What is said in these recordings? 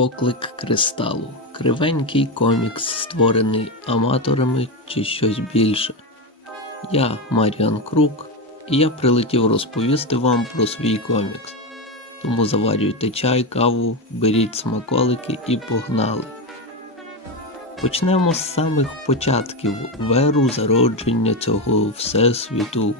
Поклик кристалу. Кривенький комікс, створений аматорами чи щось більше. Я Маріан Крук, і я прилетів розповісти вам про свій комікс. Тому заварюйте чай, каву, беріть смаколики і погнали. Почнемо з самих початків веру зародження цього всесвіту.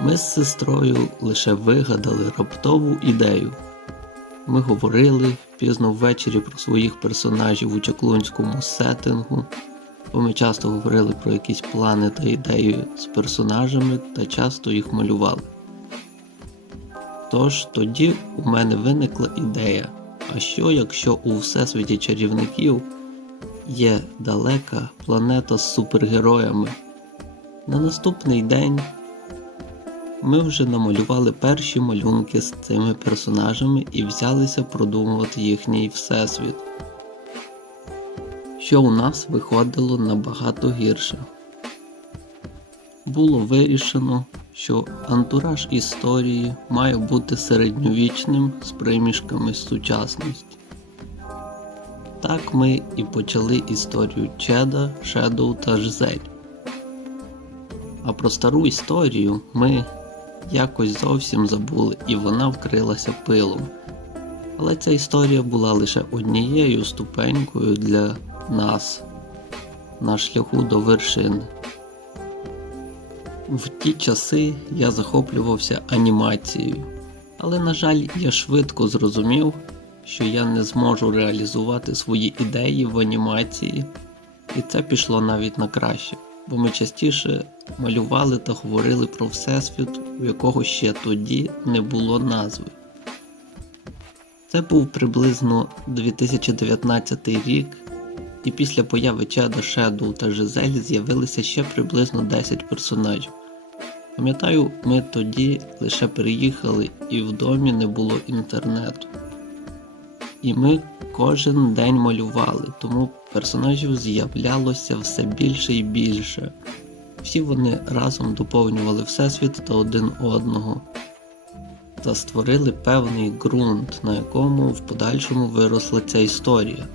Ми з сестрою лише вигадали раптову ідею. Ми говорили пізно ввечері про своїх персонажів у чаклунському сеттингу, бо ми часто говорили про якісь плани та ідеї з персонажами та часто їх малювали. Тож тоді у мене виникла ідея: а що якщо у всесвіті чарівників є далека планета з супергероями? На наступний день ми вже намалювали перші малюнки з цими персонажами і взялися продумувати їхній всесвіт. Що у нас виходило набагато гірше. Було вирішено, що антураж історії має бути середньовічним з примішками сучасності. Так ми і почали історію Чеда, Шедоу та Жизель. А про стару історію ми якось зовсім забули, і вона вкрилася пилом. Але ця історія була лише однією ступенькою для нас на шляху до вершини. В ті часи я захоплювався анімацією, але, на жаль, я швидко зрозумів, що я не зможу реалізувати свої ідеї в анімації, і це пішло навіть на краще бо ми частіше малювали та говорили про всесвіт, у якого ще тоді не було назви. Це був приблизно 2019 рік, і після появи Чеда, Шедоу та Жизель з'явилися ще приблизно 10 персонажів. Пам'ятаю, ми тоді лише переїхали і в домі не було інтернету. І ми кожен день малювали, тому персонажів з'являлося все більше і більше. Всі вони разом доповнювали Всесвіт та один одного та створили певний ґрунт, на якому в подальшому виросла ця історія.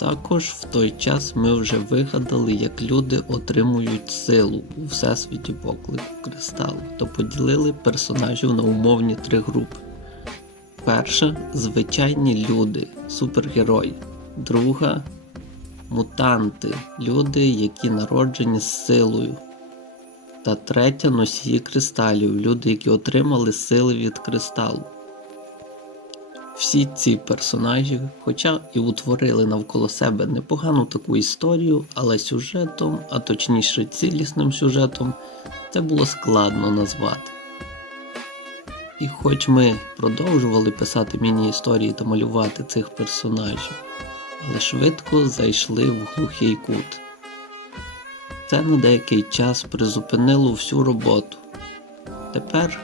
Також в той час ми вже вигадали, як люди отримують силу у всесвіті поклику кристалу, то поділили персонажів на умовні три групи. Перша звичайні люди, супергерої. Друга мутанти, люди, які народжені з силою. Та третя носії кристалів, люди, які отримали сили від кристалу. Всі ці персонажі, хоча і утворили навколо себе непогану таку історію, але сюжетом, а точніше цілісним сюжетом, це було складно назвати. І хоч ми продовжували писати міні-історії та малювати цих персонажів, але швидко зайшли в глухий кут. Це на деякий час призупинило всю роботу. Тепер,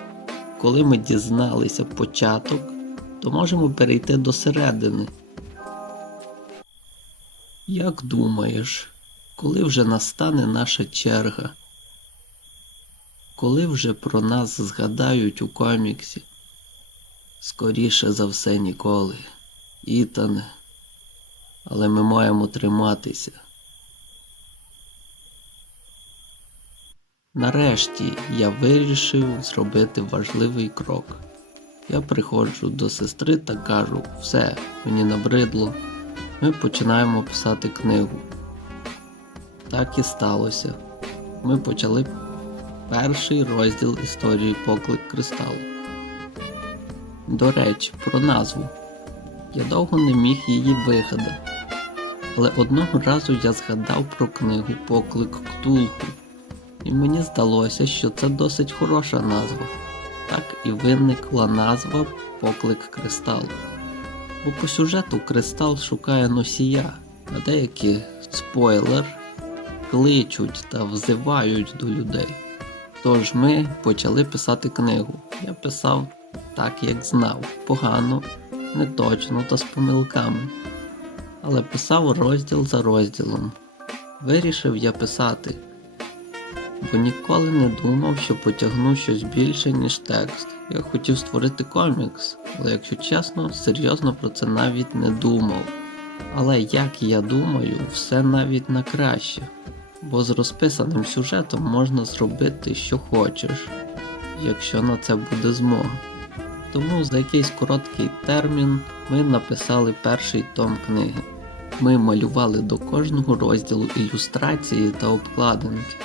коли ми дізналися початок, то можемо перейти до середини. Як думаєш, коли вже настане наша черга? Коли вже про нас згадають у коміксі? Скоріше за все ніколи. Ітане. Але ми маємо триматися. Нарешті я вирішив зробити важливий крок. Я приходжу до сестри та кажу, все, мені набридло, ми починаємо писати книгу. Так і сталося. Ми почали перший розділ історії Поклик Кристалу. До речі, про назву. Я довго не міг її вигадати, але одного разу я згадав про книгу Поклик Ктулху, і мені здалося, що це досить хороша назва. Так і виникла назва Поклик Кристалу. Бо по сюжету кристал шукає носія, а деякі спойлер кличуть та взивають до людей. Тож ми почали писати книгу. Я писав так, як знав, погано, неточно та з помилками. Але писав розділ за розділом. Вирішив я писати бо ніколи не думав, що потягну щось більше, ніж текст. Я хотів створити комікс, але якщо чесно, серйозно про це навіть не думав. Але як я думаю, все навіть на краще, бо з розписаним сюжетом можна зробити, що хочеш, якщо на це буде змога. Тому за якийсь короткий термін ми написали перший том книги. Ми малювали до кожного розділу ілюстрації та обкладинки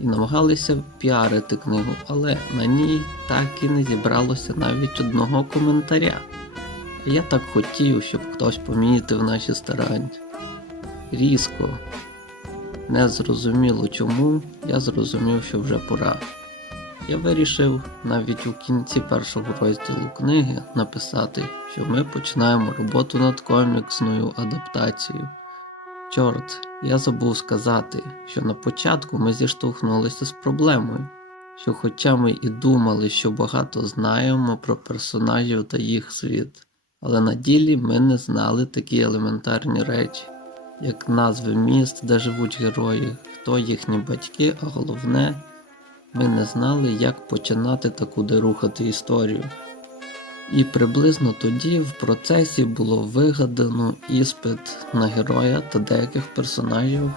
і намагалися піарити книгу, але на ній так і не зібралося навіть одного коментаря. Я так хотів, щоб хтось помітив наші старання. Різко, незрозуміло чому, я зрозумів, що вже пора. Я вирішив навіть у кінці першого розділу книги написати, що ми починаємо роботу над коміксною адаптацією. Чорт, я забув сказати, що на початку ми зіштовхнулися з проблемою, що хоча ми і думали, що багато знаємо про персонажів та їх світ, але на ділі ми не знали такі елементарні речі, як назви міст, де живуть герої, хто їхні батьки, а головне, ми не знали, як починати та куди рухати історію. І приблизно тоді в процесі було вигадано іспит на героя та деяких персонажів,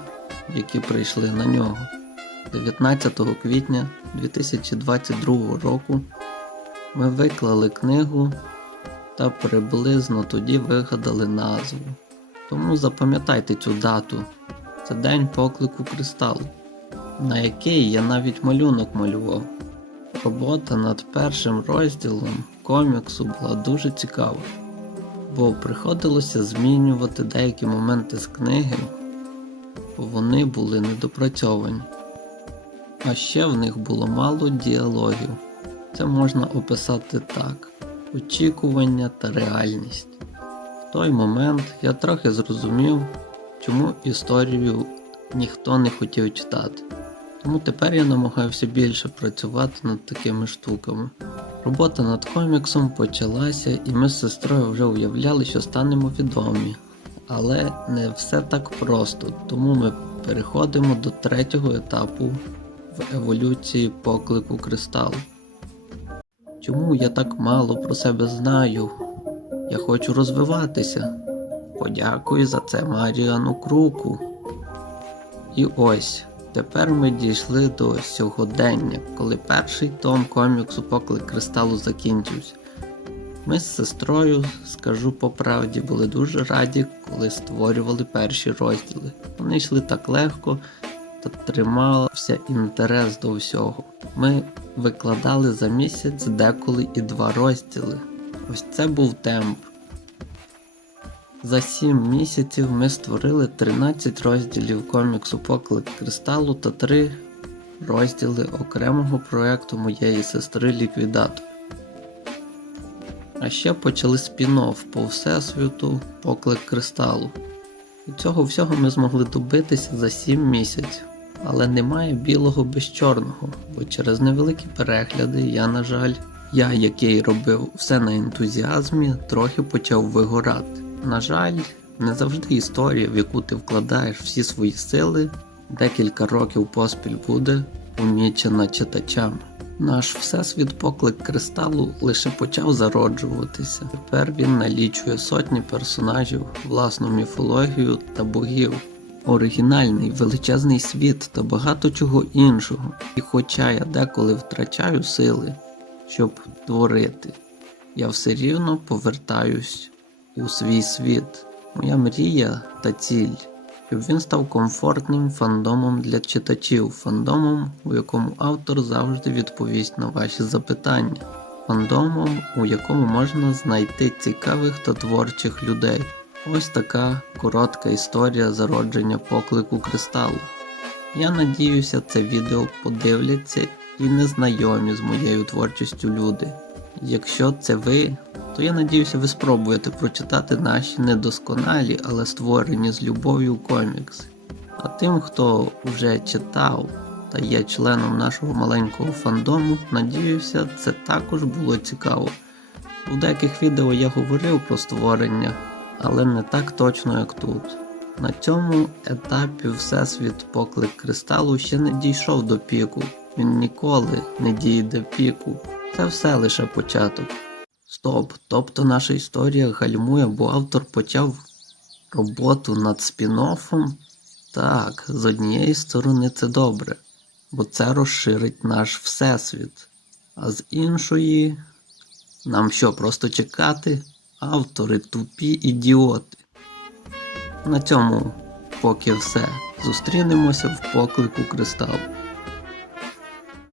які прийшли на нього. 19 квітня 2022 року ми виклали книгу та приблизно тоді вигадали назву. Тому запам'ятайте цю дату. Це день поклику кристалу, на який я навіть малюнок малював. Робота над першим розділом коміксу була дуже цікава, бо приходилося змінювати деякі моменти з книги, бо вони були недопрацьовані. А ще в них було мало діалогів. Це можна описати так: очікування та реальність. В той момент я трохи зрозумів, чому історію ніхто не хотів читати. Тому тепер я намагаюся більше працювати над такими штуками. Робота над коміксом почалася, і ми з сестрою вже уявляли, що станемо відомі. Але не все так просто, тому ми переходимо до третього етапу в еволюції поклику кристалу. Чому я так мало про себе знаю? Я хочу розвиватися. Подякую за це Маріану Круку. І ось. Тепер ми дійшли до сьогодення, коли перший том коміксу Поклик Кристалу закінчився. Ми з сестрою, скажу по правді, були дуже раді, коли створювали перші розділи. Вони йшли так легко та тримався інтерес до всього. Ми викладали за місяць деколи і два розділи. Ось це був темп. За 7 місяців ми створили 13 розділів коміксу Поклик Кристалу та 3 розділи окремого проекту моєї сестри Ліквідатор. А ще почали спін-офф по Всесвіту Поклик Кристалу. І цього всього ми змогли добитися за 7 місяців. Але немає білого без чорного, бо через невеликі перегляди я, на жаль, я, який робив все на ентузіазмі, трохи почав вигорати. На жаль, не завжди історія, в яку ти вкладаєш всі свої сили, декілька років поспіль буде помічена читачами. Наш всесвіт поклик кристалу лише почав зароджуватися. Тепер він налічує сотні персонажів, власну міфологію та богів, оригінальний величезний світ та багато чого іншого. І хоча я деколи втрачаю сили, щоб творити, я все рівно повертаюсь у свій світ. Моя мрія та ціль, щоб він став комфортним фандомом для читачів, фандомом, у якому автор завжди відповість на ваші запитання, фандомом, у якому можна знайти цікавих та творчих людей. Ось така коротка історія зародження поклику кристалу. Я надіюся, це відео подивляться і незнайомі з моєю творчістю люди. Якщо це ви, то я надіюся, ви спробуєте прочитати наші недосконалі, але створені з любов'ю комікси. А тим, хто вже читав та є членом нашого маленького фандому, надіюся, це також було цікаво. У деяких відео я говорив про створення, але не так точно, як тут. На цьому етапі Всесвіт поклик кристалу ще не дійшов до піку. Він ніколи не дійде піку. Це все лише початок. Стоп, тобто наша історія гальмує, бо автор почав роботу над спін-оффом? Так, з однієї сторони це добре, бо це розширить наш всесвіт. А з іншої, нам що, просто чекати? Автори тупі ідіоти. На цьому поки все. Зустрінемося в поклику кристалу.